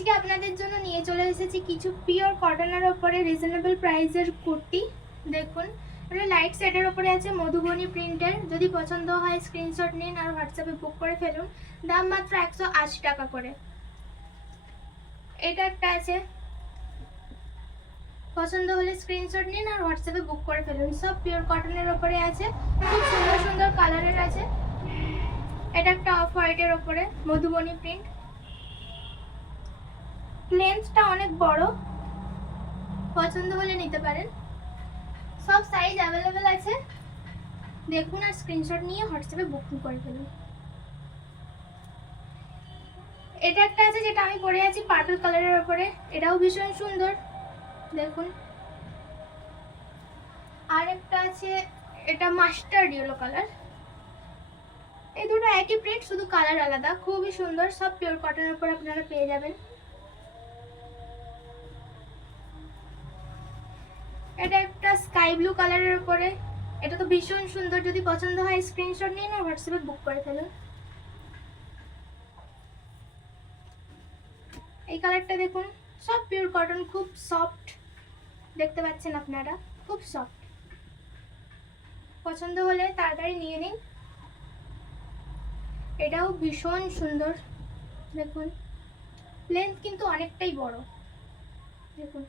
আজকে আপনাদের জন্য নিয়ে চলে এসেছি কিছু পিওর কটনের ওপরে রিজনেবল প্রাইসের কুর্তি। দেখুন, এটা লাইট শেডের ওপরে আছে, মধুবনী প্রিন্টের। যদি পছন্দ হয় স্ক্রিনশট নিন আর হোয়াটসঅ্যাপে বুক করে ফেলুন। দাম মাত্র 180 টাকা করে। এটা একটা আছে, পছন্দ হলে স্ক্রিনশট নিন আর হোয়াটসঅ্যাপে বুক করে ফেলুন। সব পিওর কটনের ওপরে আছে, খুব সুন্দর সুন্দর কালারের আছে। এটা একটা অফ হোয়াইটের ওপরে মধুবনী প্রিন্ট। লেন্থটা অনেক বড়, পছন্দ হলে নিতে পারেন। সব সাইজ অ্যাভেলেবেল আছে, দেখুন আর স্ক্রিনশট নিয়ে হোয়াটসঅ্যাপে বুকিং করে ফেলুন। এটা একটা আছে যেটা আমি পরে আছি পার্পল কালারের উপরে, এটাও ভীষণ সুন্দর, দেখুন। আর একটা আছে, এটা মাস্টার্ড ইয়েলো কালার। এই দুটো একই প্রিন্ট, শুধু কালার আলাদা, খুবই সুন্দর। সব পিওর কটনের উপর আপনারা পেয়ে যাবেন। এটা একটা স্কাই ব্লু কালারের উপরে, এটা তো ভীষণ সুন্দর। যদি পছন্দ হয় স্ক্রিনশট নিন আর হোয়াটসঅ্যাপে বুক করে ফেলুন। এই কালারটা দেখুন, সব পিওর কটন, খুব সফট, দেখতে পাচ্ছেন আপনারা, খুব সফট। পছন্দ হলে তাড়াতাড়ি নিয়ে নিন। এটাও ভীষণ সুন্দর, দেখুন। লেন্থ কিন্তু অনেকটাই বড়, দেখুন।